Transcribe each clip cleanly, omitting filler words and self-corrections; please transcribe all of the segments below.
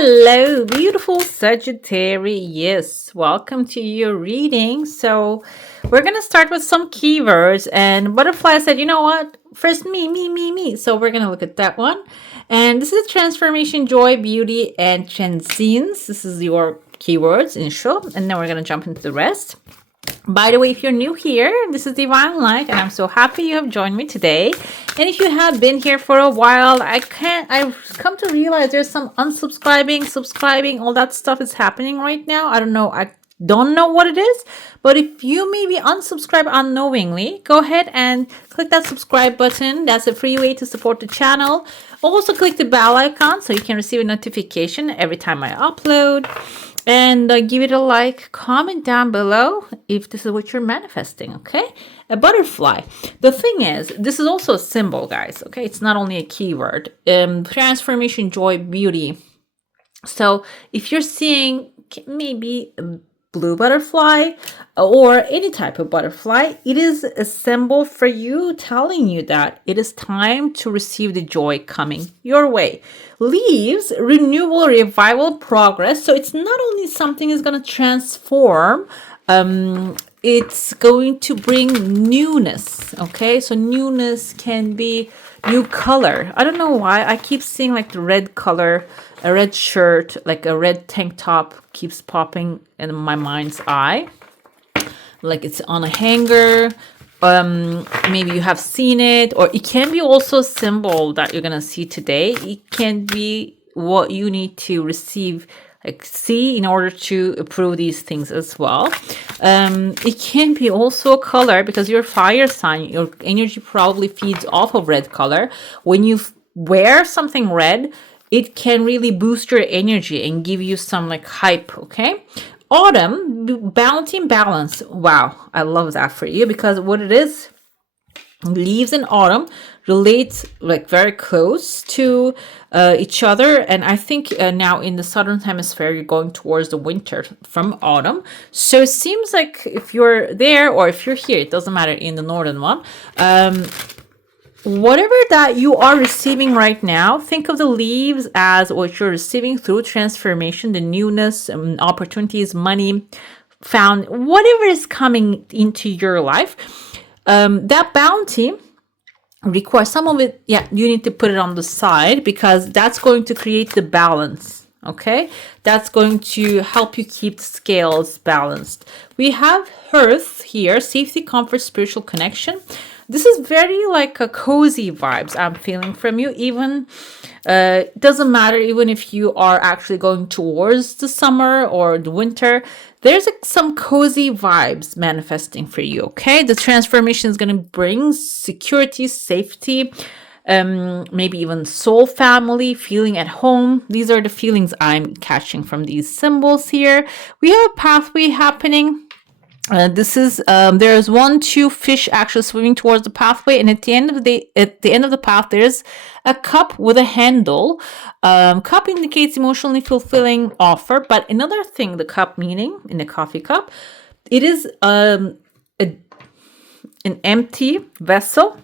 Hello, beautiful Sagittarius. Welcome to your reading. So, we're going to start with some keywords. And Butterfly said, you know what? First, me. So, we're going to look at that one. And this is transformation, joy, beauty, and transience. This is your keywords, initial. And then we're going to jump into the rest. By the way, if you're new here, this is Divine Light, and I'm so happy you have joined me today. And if you have been here for a while, I've come to realize there's some unsubscribing, subscribing, all that stuff is happening right now. I don't know what it is, but if you maybe unsubscribe unknowingly, go ahead and click that subscribe button. That's a free way to support the channel. Also click the bell icon so you can receive a notification every time I upload. And give it a like, comment down below if this is what you're manifesting, okay? A butterfly. The thing is, this is also a symbol, guys, okay? It's not only a keyword. Transformation, joy, beauty. So if you're seeing maybe a blue butterfly or any type of butterfly, it is a symbol for you telling you that it is time to receive the joy coming your way. Leaves, renewal, revival, progress. So it's not only something is going to transform, it's going to bring newness. Okay, so newness can be new color. I don't know why I keep seeing like the red color, a red shirt, like a red tank top keeps popping in my mind's eye, like it's on a hanger. Maybe you have seen it, or it can be also a symbol that you're gonna see today. It can be what you need to receive, like see, in order to approve these things as well. It can be also a color because you're fire sign. Your energy probably feeds off of red color. When you wear something red, it can really boost your energy and give you some like hype. Okay. Autumn, bounty and balance. Wow, I love that for you, because what it is, leaves in autumn relate like very close to each other. And I think now in the southern hemisphere, you're going towards the winter from autumn. So it seems like if you're there or if you're here, it doesn't matter in the northern one. Whatever that you are receiving right now, think of the leaves as what you're receiving through transformation, the newness, opportunities, money, found, whatever is coming into your life. That bounty requires some of it. Yeah, you need to put it on the side because that's going to create the balance. Okay, that's going to help you keep the scales balanced. We have hearth here, safety, comfort, spiritual connection. This is very like a cozy vibes I'm feeling from you. Even it doesn't matter even if you are actually going towards the summer or the winter. There's some cozy vibes manifesting for you. Okay, the transformation is going to bring security, safety, maybe even soul family, feeling at home. These are the feelings I'm catching from these symbols here. We have a pathway happening. There's 2 fish actually swimming towards the pathway, and at the end of the path, there's a cup with a handle. Cup indicates emotionally fulfilling offer, but another thing, the cup meaning in the coffee cup, it is an empty vessel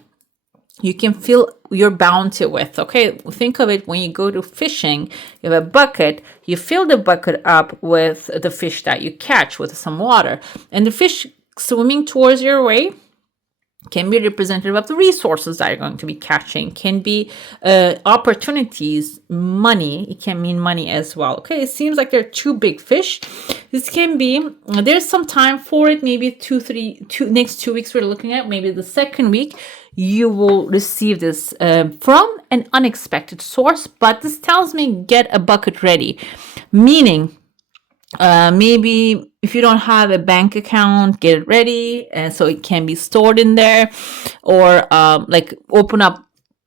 you can fill your bounty with. Okay, think of it when you go to fishing, you have a bucket, you fill the bucket up with the fish that you catch with some water, and the fish swimming towards your way can be representative of the resources that you're going to be catching, can be opportunities, money. It can mean money as well. Okay, it seems like there are 2 big fish. This can be, there's some time for it, maybe next 2 weeks we're looking at, maybe the second week, you will receive this from an unexpected source. But this tells me get a bucket ready, meaning maybe if you don't have a bank account, get it ready, and so it can be stored in there. Or like open up,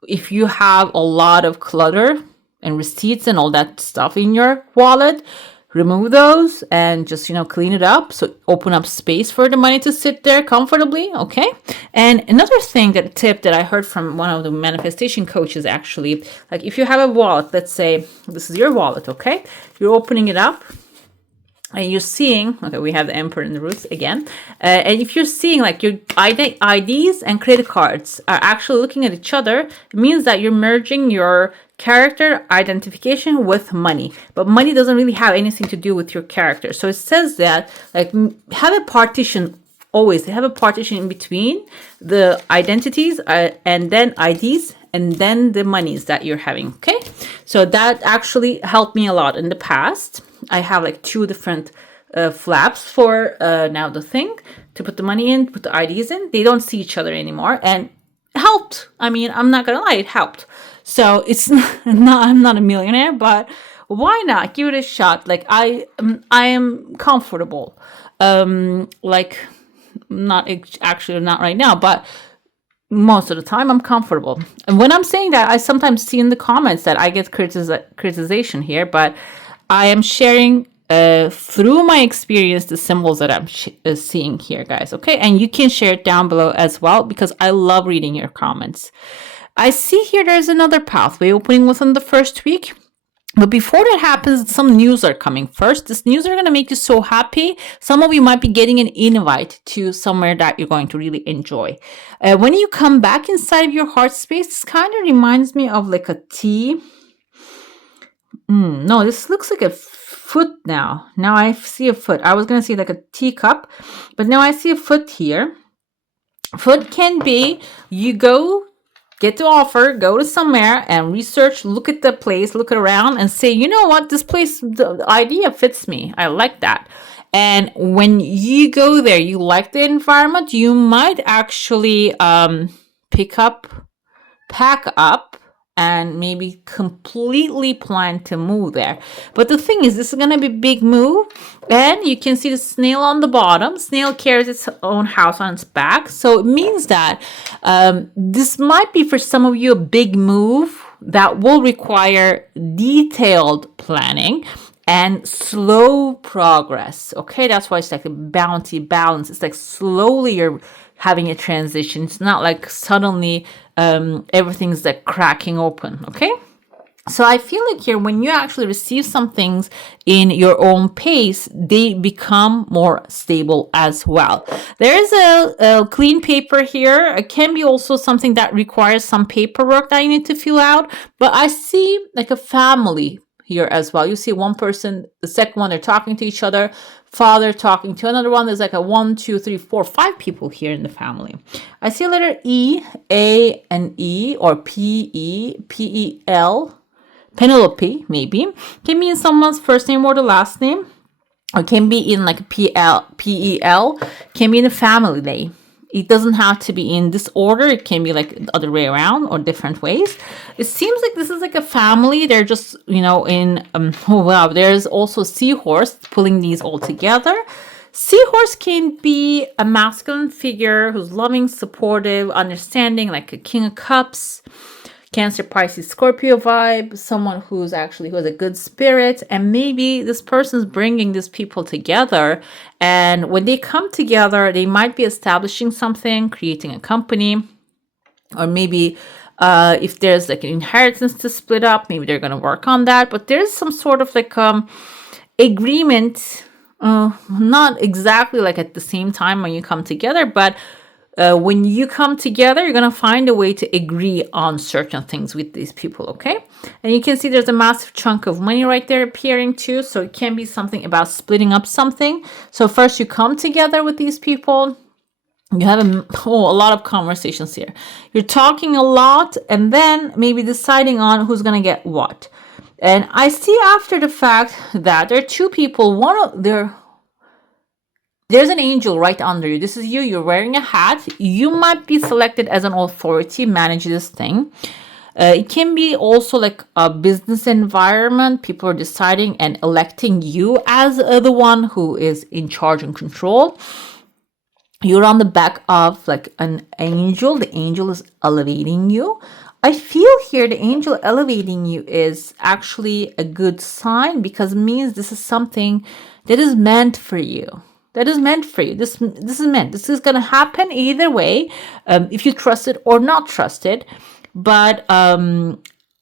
if you have a lot of clutter and receipts and all that stuff in your wallet, remove those and just clean it up. So open up space for the money to sit there comfortably. Okay. And another thing, that tip that I heard from one of the manifestation coaches, actually, like if you have a wallet, let's say this is your wallet, okay, you're opening it up, and you're seeing, okay, we have the emperor in the roots again, and if you're seeing like your IDs and credit cards are actually looking at each other, it means that you're merging your character identification with money, but money doesn't really have anything to do with your character. So it says that like have a partition, always have a partition in between the identities and then IDs and then the monies that you're having. Okay, so that actually helped me a lot in the past. I have like 2 different flaps for now the thing to put the money in, put the IDs in. They don't see each other anymore, and it helped. I mean, I'm not gonna lie, it helped. So it's not, I'm not a millionaire, but why not give it a shot? Like I am comfortable. Like not actually not right now, but most of the time I'm comfortable. And when I'm saying that, I sometimes see in the comments that I get criticization here, but I am sharing through my experience the symbols that I'm seeing here, guys. Okay, and you can share it down below as well, because I love reading your comments. I see here there's another pathway opening within the first week. But before that happens, some news are coming first. This news are going to make you so happy. Some of you might be getting an invite to somewhere that you're going to really enjoy. When you come back inside of your heart space, this kind of reminds me of like a tea. No, this looks like a foot now. Now I see a foot. I was going to see like a teacup, but now I see a foot here. Foot can be you go get the offer, go to somewhere and research, look at the place, look around and say, you know what, this place, the idea fits me. I like that. And when you go there, you like the environment, you might actually pack up and maybe completely plan to move there. But the thing is, this is going to be a big move. And you can see the snail on the bottom. Snail carries its own house on its back. So it means that this might be for some of you a big move that will require detailed planning and slow progress. Okay, that's why it's like a bounty balance. It's like slowly you're having a transition. It's not like suddenly everything's like cracking open. Okay, so I feel like here when you actually receive some things in your own pace, they become more stable as well. There is a clean paper here. It can be also something that requires some paperwork that you need to fill out, but I see like a family here as well. You see one person, the second one, they're talking to each other, father talking to another one. There's like a 1, 2, 3, 4, 5 people here in the family. I see a letter E, A, and E, or P, E, P, E, L, Penelope, maybe. Can be in someone's first name or the last name, or can be in like P, L, P, E, L, can be in a family name. It doesn't have to be in this order. It can be like the other way around or different ways. It seems like this is like a family. They're just, you know, in, oh wow, there's also seahorse pulling these all together. Seahorse can be a masculine figure who's loving, supportive, understanding, like a king of cups. Cancer, Pisces, Scorpio vibe, someone who has a good spirit, and maybe this person's bringing these people together, and when they come together, they might be establishing something, creating a company, or maybe if there's like an inheritance to split up, maybe they're going to work on that, but there's some sort of like agreement, not exactly like at the same time when you come together, but when you come together, you're going to find a way to agree on certain things with these people, okay? And you can see there's a massive chunk of money right there appearing too. So it can be something about splitting up something. So first you come together with these people. You have a lot of conversations here. You're talking a lot and then maybe deciding on who's going to get what. And I see after the fact that there are 2 people. There's an angel right under you. This is you. You're wearing a hat. You might be selected as an authority, manage this thing. It can be also like a business environment. People are deciding and electing you as the one who is in charge and control. You're on the back of like an angel. The angel is elevating you. I feel here the angel elevating you is actually a good sign, because it means this is something that is meant for you. That is meant for you. This is meant. This is going to happen either way, if you trust it or not trust it. But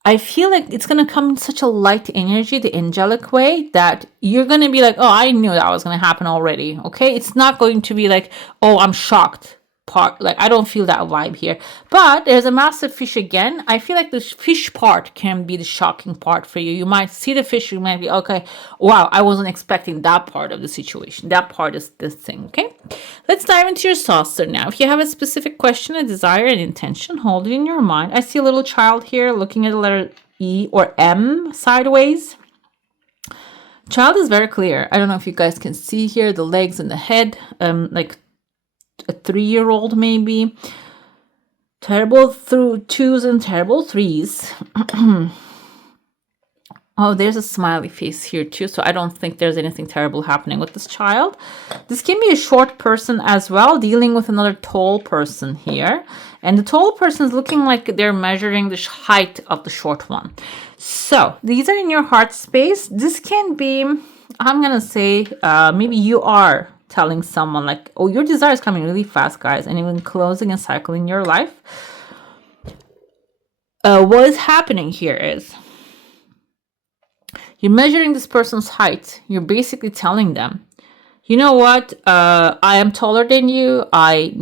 I feel like it's going to come in such a light energy, the angelic way, that you're going to be like, oh, I knew that was going to happen already. Okay. It's not going to be like, oh, I'm shocked part. Like, I don't feel that vibe here. But there's a massive fish again. I feel like the fish part can be the shocking part for you. You might see the fish. You might be, okay, wow, I wasn't expecting that part of the situation. That part is this thing. Okay. Let's dive into your saucer now. If you have a specific question, a desire, an intention, hold it in your mind. I see a little child here looking at the letter E or M sideways. Child is very clear. I don't know if you guys can see here the legs and the head, like a 3-year-old maybe. Terrible through 2s and terrible 3s. Oh, there's a smiley face here too, so I don't think there's anything terrible happening with this child. This can be a short person as well, dealing with another tall person here. And the tall person is looking like they're measuring the height of the short one. So these are in your heart space. This can be, I'm going to say, maybe you are telling someone like, oh, your desire is coming really fast, guys, and even closing a cycle in your life. What is happening here is, you're measuring this person's height. You're basically telling them, you know what? I am taller than you. I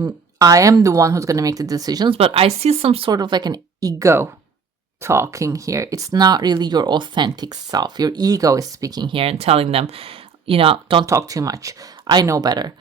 am the one who's going to make the decisions, but I see some sort of like an ego talking here. It's not really your authentic self. Your ego is speaking here and telling them, you know, don't talk too much. I know better.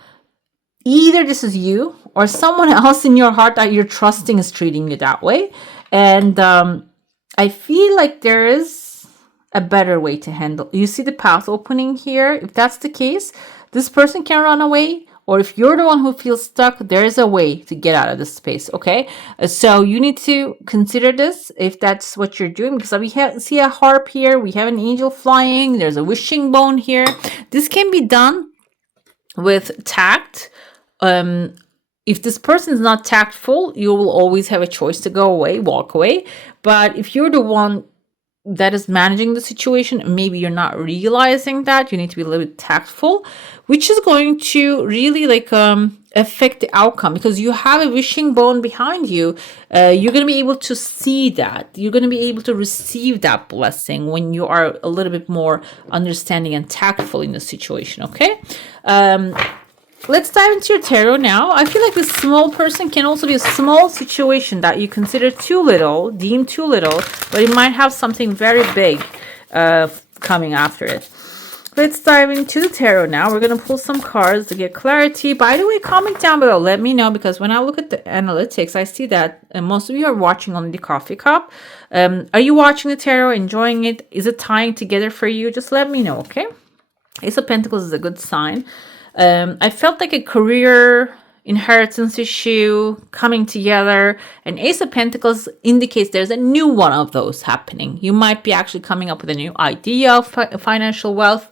Either this is you or someone else in your heart that you're trusting is treating you that way. And I feel like there is a better way to handle. You see the path opening here. If that's the case, this person can run away, or if you're the one who feels stuck, there is a way to get out of this space. Okay, so you need to consider this if that's what you're doing, because we see a harp here, we have an angel flying, there's a wishing bone here. This can be done with tact. If this person is not tactful, you will always have a choice to go away, walk away. But if you're the one that is managing the situation, maybe you're not realizing that, you need to be a little bit tactful, which is going to really like affect the outcome, because you have a wishing bone behind you. You're going to be able to see that, you're going to be able to receive that blessing when you are a little bit more understanding and tactful in the situation. Okay, let's dive into your tarot now. I feel like this small person can also be a small situation that you consider too little, deem too little, but it might have something very big coming after it. Let's dive into the tarot now. We're going to pull some cards to get clarity. By the way, comment down below. Let me know, because when I look at the analytics, I see that most of you are watching on the coffee cup. Are you watching the tarot, enjoying it? Is it tying together for you? Just let me know, okay? Ace of Pentacles is a good sign. I felt like a career inheritance issue coming together, and Ace of Pentacles indicates there's a new one of those happening. You might be actually coming up with a new idea of financial wealth,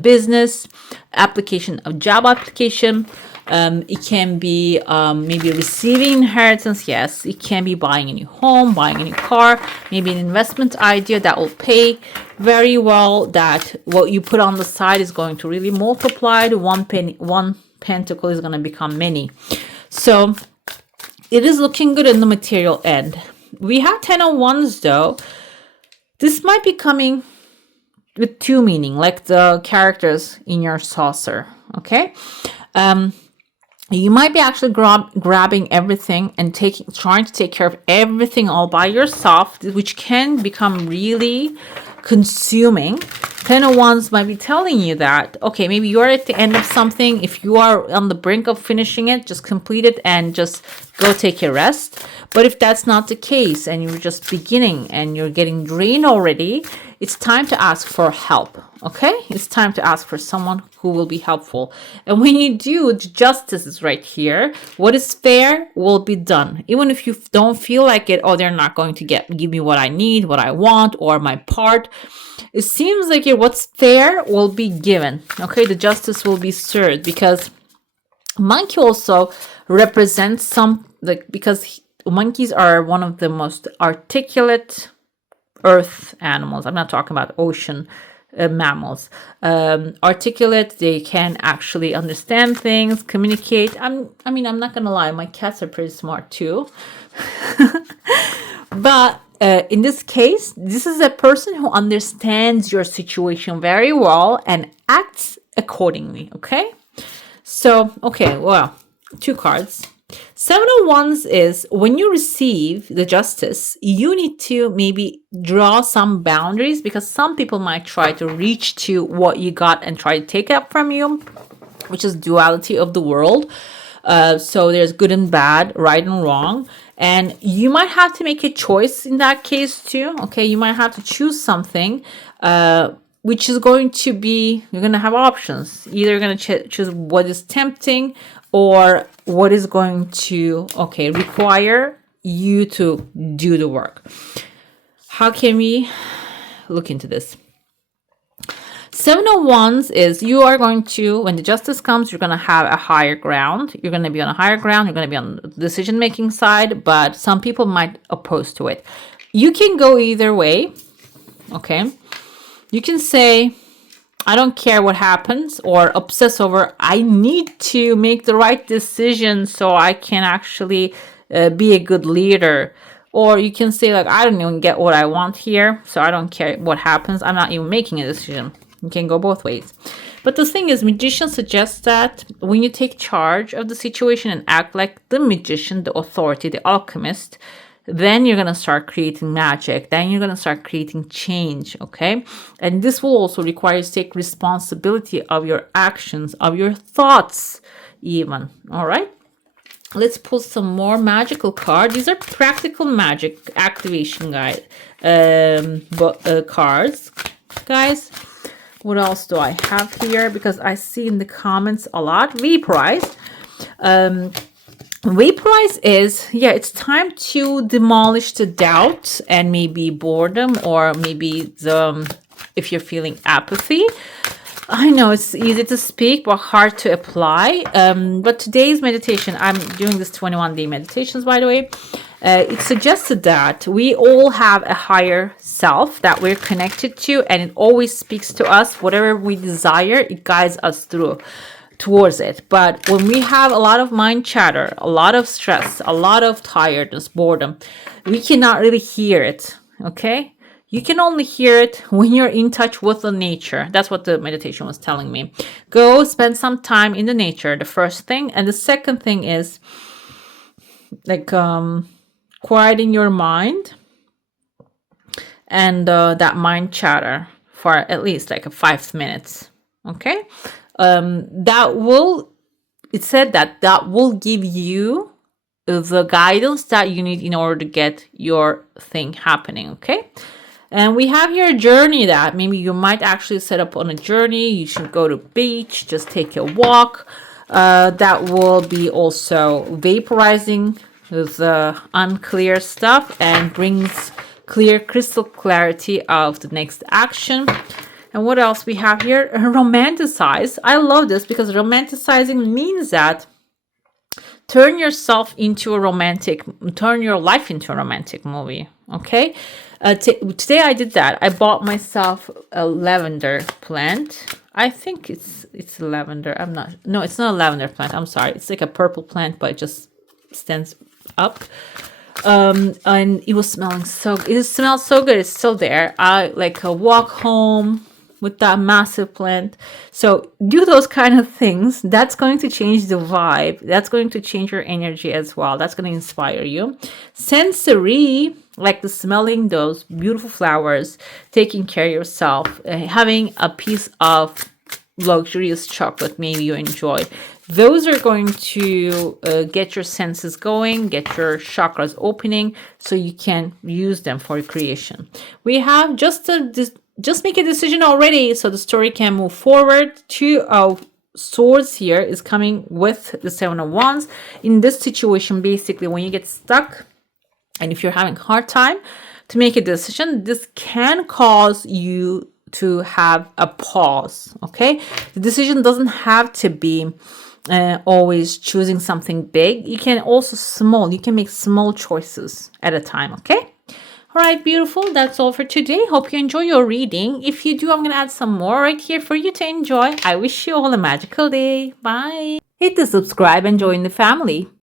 business application, of job application. It can be maybe receiving inheritance. Yes, it can be buying a new home, buying a new car, maybe an investment idea that will pay very well, that what you put on the side is going to really multiply. The one pentacle is going to become many. So it is looking good in the material end. We have 10 of Wands though. This might be coming with two meaning, like the characters in your saucer. Okay. You might be actually grabbing everything and trying to take care of everything all by yourself, which can become really consuming. 10 of Wands might be telling you that, okay, maybe you're at the end of something. If you are on the brink of finishing it, just complete it and just go take a rest. But if that's not the case and you're just beginning and you're getting drained already, it's time to ask for help. Okay, it's time to ask for someone who will be helpful. And when you do, justice is right here. What is fair will be done. Even if you don't feel like it, oh, they're not going to give me what I need, what I want, or my part. It seems like what's fair will be given. Okay, the justice will be served, because monkey also represents because monkeys are one of the most articulate earth animals. I'm not talking about ocean mammals. Articulate, they can actually understand things, communicate. I'm not gonna lie, my cats are pretty smart too. But in this case, this is a person who understands your situation very well and acts accordingly. Okay. So, okay, well, two cards. Seven of Wands is when you receive the justice, you need to maybe draw some boundaries, because some people might try to reach to what you got and try to take it from you, which is duality of the world. So there's good and bad, right and wrong. And you might have to make a choice in that case too. Okay, you might have to choose something, which is going to be, you're going to have options. Either you're going to choose what is tempting or what is going to, okay, require you to do the work. How can we look into this? Seven of Wands is you are going to, when the justice comes, you're going to have a higher ground. You're going to be on a higher ground. You're going to be on the decision-making side, but some people might oppose to it. You can go either way, okay? You can say, I don't care what happens, or obsess over, I need to make the right decision so I can actually be a good leader. Or you can say, like, I don't even get what I want here, so I don't care what happens. I'm not even making a decision. You can go both ways. But the thing is, Magician suggests that when you take charge of the situation and act like the magician, the authority, the alchemist, then you're going to start creating magic. Then you're going to start creating change, okay? And this will also require you to take responsibility of your actions, of your thoughts even, all right? Let's pull some more magical cards. These are practical magic activation guide cards, guys. What else do I have here? Because I see in the comments a lot. Vaporize. Vaporize is, yeah, it's time to demolish the doubt and maybe boredom, or maybe if you're feeling apathy. I know it's easy to speak but hard to apply. But today's meditation, I'm doing this 21-day meditations, by the way. It suggested that we all have a higher self that we're connected to, and it always speaks to us. Whatever we desire, it guides us towards it. But when we have a lot of mind chatter, a lot of stress, a lot of tiredness, boredom, we cannot really hear it, okay? You can only hear it when you're in touch with the nature. That's what the meditation was telling me. Go spend some time in the nature, the first thing. And the second thing is like quieting your mind and that mind chatter for at least like 5 minutes. Okay? It said that will give you the guidance that you need in order to get your thing happening. Okay? And we have here a journey that maybe you might actually set up on a journey. You should go to beach, just take a walk. That will be also vaporizing the unclear stuff and brings clear, crystal clarity of the next action. And what else we have here? Romanticize. I love this because romanticizing means that turn your life into a romantic movie. Okay. Today I did that. I bought myself a lavender plant. I think it's lavender. No, it's not a lavender plant. I'm sorry. It's like a purple plant, but it just stands up. And it was smelling it smells so good. It's still there. I like a walk home with that massive plant. So do those kind of things. That's going to change the vibe. That's going to change your energy as well. That's going to inspire you. Sensory, like the smelling those beautiful flowers, taking care of yourself, having a piece of luxurious chocolate maybe you enjoy. Those are going to get your senses going, get your chakras opening so you can use them for creation. We have just make a decision already so the story can move forward. Two of Swords here is coming with the Seven of Wands. In this situation, basically, when you get stuck and if you're having a hard time to make a decision, this can cause you to have a pause, okay? The decision doesn't have to be always choosing something big. You can make small choices at a time, okay? All right, beautiful. That's all for today. Hope you enjoy your reading. If you do, I'm going to add some more right here for you to enjoy. I wish you all a magical day. Bye. Hit the subscribe and join the family.